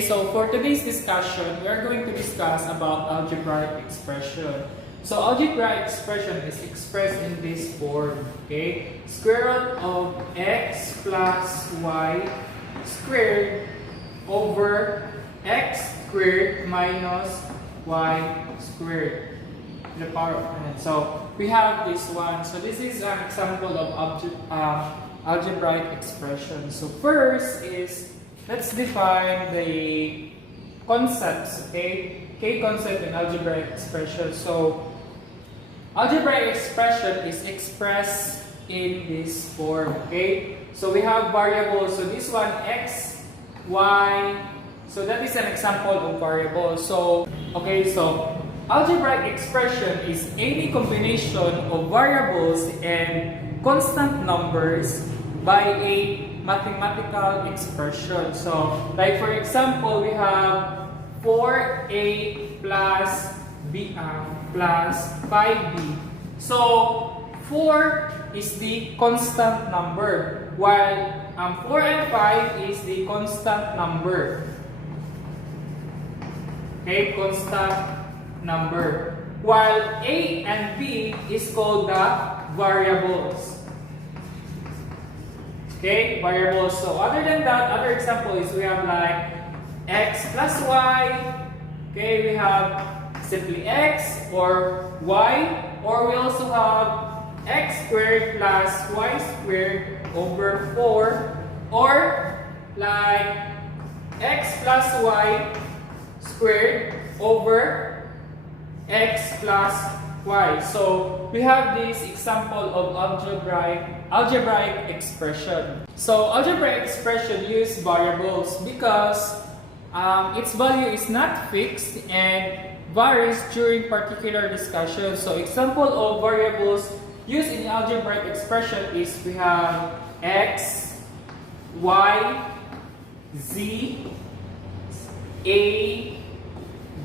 So for today's discussion, we are going to discuss about algebraic expression. So algebraic expression is expressed in this form, okay? Square root of x plus y squared over x squared minus y squared to the power of n. So we have this one. So this is an example of algebraic expression. So first is, let's define the concepts, okay? Key concept in algebraic expression. So algebraic expression is expressed in this form, okay? So we have variables. So this one, x, y. So that is an example of variable. So, okay, so algebraic expression is any combination of variables and constant numbers by a mathematical expression. So, like for example, we have 4a plus b plus 5b. So, 4 is the constant number, while 4 and 5 is the constant number. Okay, constant number. While a and b is called the variables. Okay, variables. So other than that, other example is we have like x plus y. Okay, we have simply x or y, or we also have x squared plus y squared over 4, or like x plus y squared over x plus y. So we have this example of algebraic expression. So algebraic expression use variables because its value is not fixed and varies during particular discussion. So example of variables used in algebraic expression is we have x, y, z, a,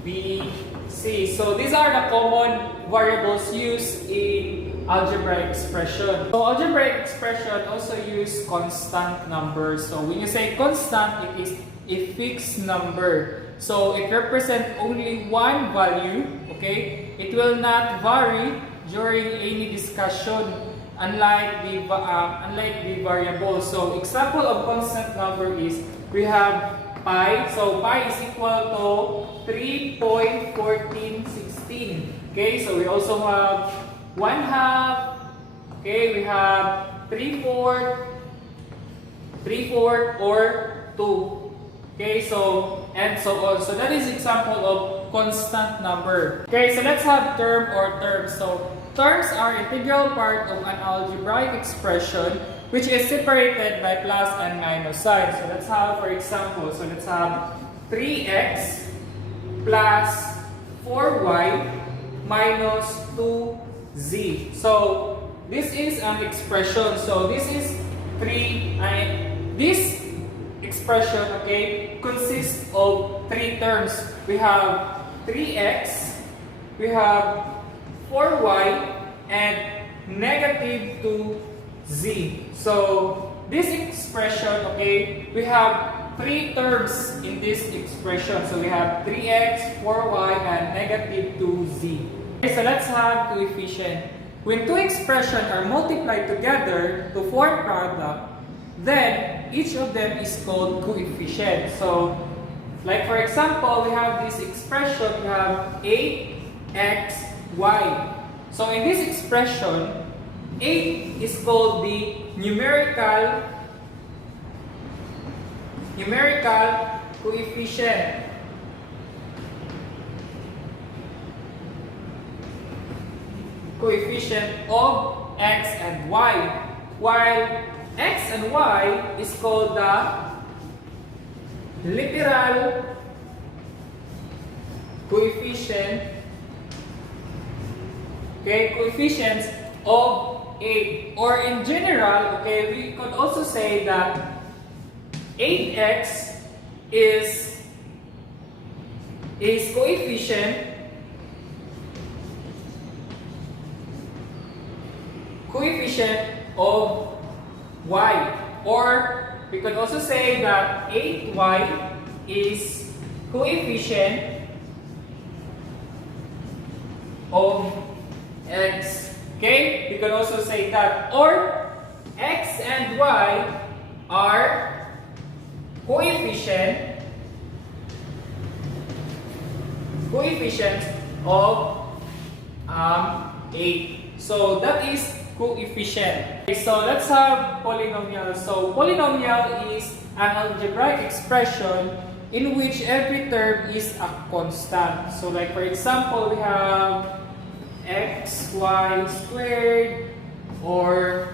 b, c. So these are the common variables used in algebraic expression. So algebraic expression also use constant numbers. So when you say constant, it is a fixed number. So it represents only one value, okay? It will not vary during any discussion, unlike the variable. So example of constant number is we have pi. So pi is equal to 3.1416. Okay, so we also have 1/2. Okay, we have 3/4, or 2. Okay, so and so on. So that is example of constant number. Okay, so let's have term or terms. So terms are integral part of an algebraic expression which is separated by plus and minus sign. So let's have, for example, so let's have 3x plus 4y minus 2z. So this is an expression. So this is this expression, okay, consists of 3 terms. We have 3x, we have 4y, and negative 2z. So this expression, okay, we have 3 terms in this expression. So we have 3x, 4y, and negative 2z. Okay, so let's have coefficient. When two expressions are multiplied together to form product, then each of them is called coefficient. So, like for example, we have this expression, we have 8xy. So in this expression, 8 is called the numerical coefficient. Coefficient of x and y, while x and y is called the literal coefficient. Okay, coefficients of 8. Or in general, okay, we could also say that 8x is coefficient of y, or we could also say that 8y is coefficient of x. Okay? You can also say that. Or x and y are coefficients of 8. So that is coefficient. Okay, so let's have polynomial. So polynomial is an algebraic expression in which every term is a constant. So like for example, we have xy squared or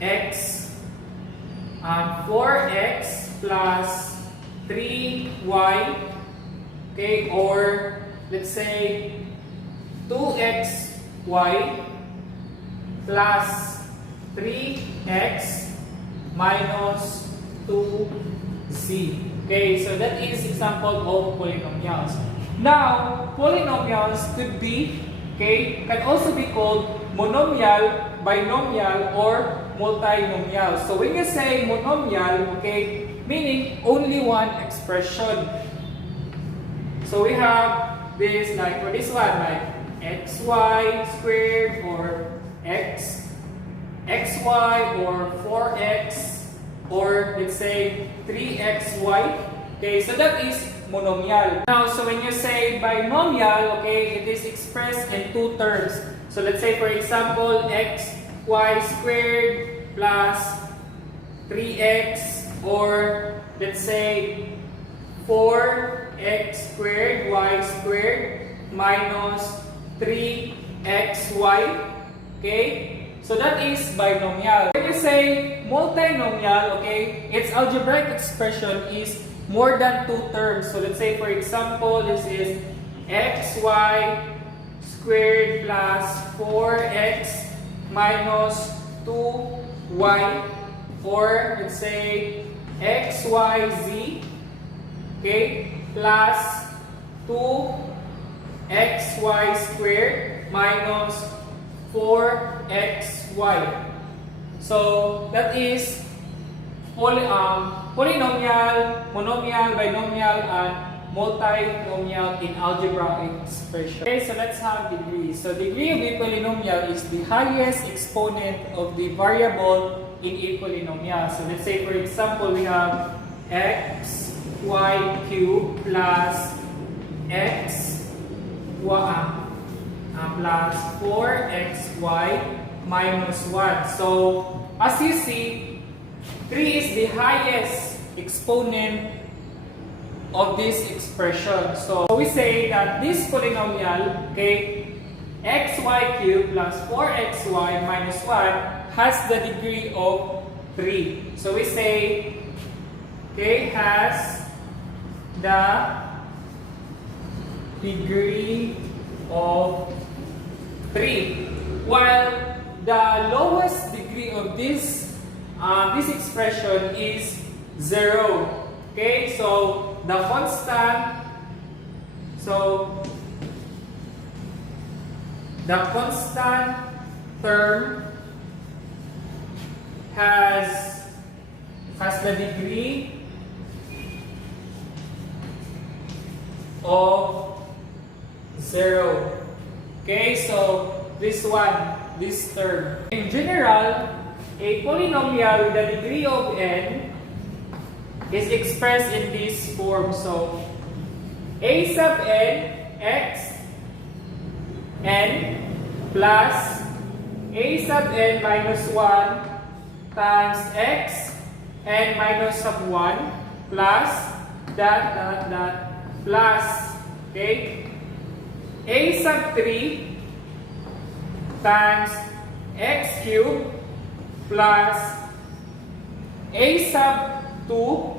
4x plus 3y, okay, or let's say 2xy plus 3x minus 2z. Okay, so that is example of polynomials. Now, polynomials could be, okay, can also be called monomial, binomial, or multinomial. So when you say monomial, okay, meaning only one expression. So we have this, like for this one, like xy squared or xy or 4x or let's say 3xy. Okay, so that is monomial. Now, so when you say binomial, okay, it is expressed in two terms. So let's say for example, xy squared plus 3x, or let's say 4x squared y squared minus 3xy. Okay, so that is binomial. When you say multinomial, okay, its algebraic expression is more than two terms. So let's say for example, this is xy squared plus 4x minus 2y, or let's say xyz, okay, plus 2xy squared minus 4xy. So that is polynomial, monomial, binomial, and multinomial in algebraic expression. Okay, so let's have degree. So degree of a polynomial is the highest exponent of the variable in a polynomial. So let's say for example, we have xy cubed plus x plus 4xy minus 1. So as you see, 3 is the highest exponent of this expression. So we say that this polynomial, okay, xy cubed plus 4xy minus 1 has the degree of 3. So we say, okay, has the degree of 3. While the lowest degree of this expression is 0. Okay, so the constant term has the degree of 0. Okay, so this term. In general, a polynomial with a degree of n is expressed in this form. So a sub n x n plus a sub n minus 1 times x n minus sub 1 plus plus, okay, a sub 3 times x cubed plus a sub 2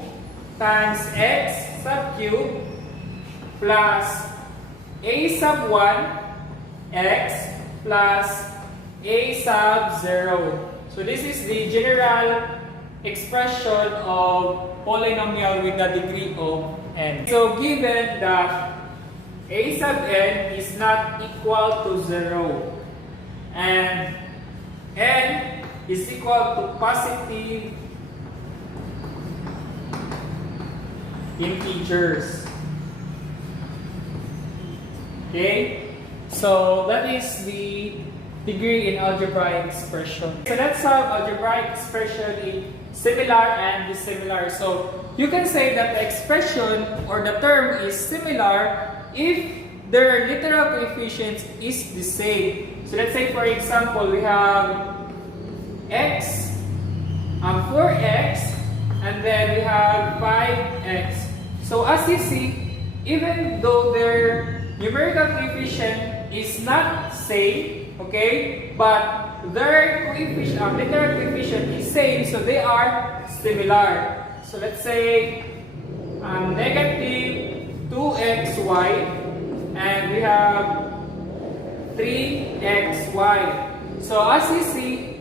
times x sub cubed plus a sub 1 x plus a sub 0. So this is the general expression of polynomial with the degree of n. So given that a sub n is not equal to 0 and n is equal to positive integers. Okay? So that is the degree in algebraic expression. So let's have algebraic expression in similar and dissimilar. So you can say that the expression or the term is similar if their literal coefficients is the same. So let's say for example we have x, 4x, and then we have 5x. So as you see, even though their numerical coefficient is not same, okay, but their coefficient, literal coefficient is same, so they are similar. So let's say negative 2xy and we have 3xy. So as you see,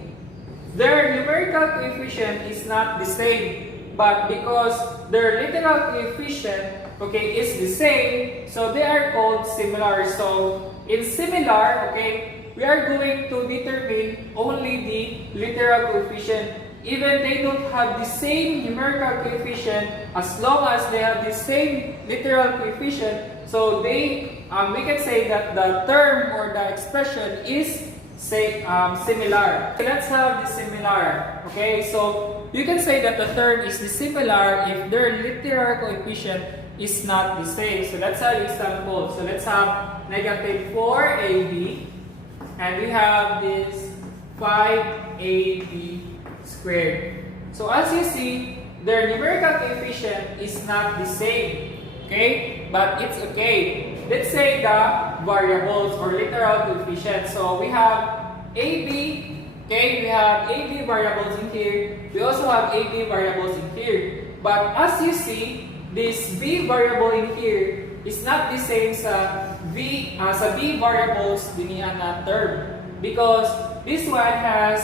their numerical coefficient is not the same, but because their literal coefficient, okay, is the same, so they are called similar. So in similar, okay, we are going to determine only the literal coefficient. Even they don't have the same numerical coefficient, as long as they have the same literal coefficient, so they we can say that the term or the expression is similar. So let's have the similar. Okay, so you can say that the term is dissimilar if their literal coefficient is not the same. So let's have example. So let's have negative 4ab and we have this 5ab squared. So as you see, their numerical coefficient is not the same. Okay, but it's okay. Let's say the variables or literal coefficient. So we have AB, okay, we have AB variables in here. We also have AB variables in here. But as you see, this B variable in here is not the same sa B variables dinihan na term. Because this one has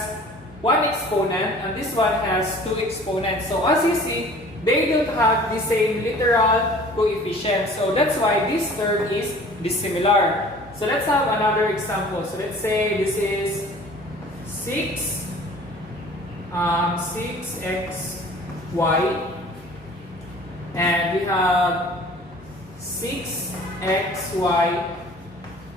one exponent and this one has two exponents. So as you see, they don't have the same literal coefficient. So that's why this term is dissimilar. So let's have another example. So let's say this is 6xy and we have 6xy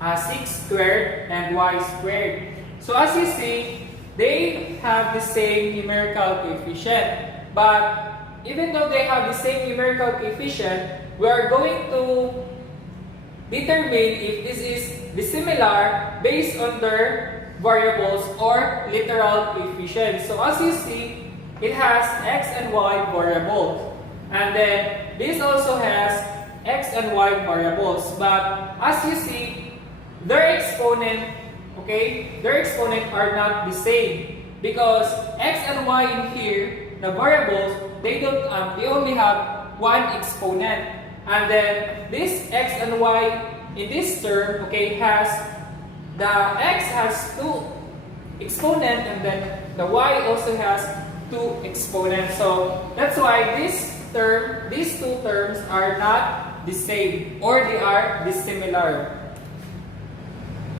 6 squared and y squared. So as you see, they have the same numerical coefficient. But even though they have the same numerical coefficient, we are going to determine if this is dissimilar based on their variables or literal coefficient. So as you see, it has x and y variables. And then this also has x and y variables. But as you see, their exponent, okay, their exponent are not the same. Because x and y in here, the variables, they only have one exponent. And then this x and y in this term, okay, has the x has two exponent and then the y also has two exponents. So that's why these two terms are not the same or they are dissimilar.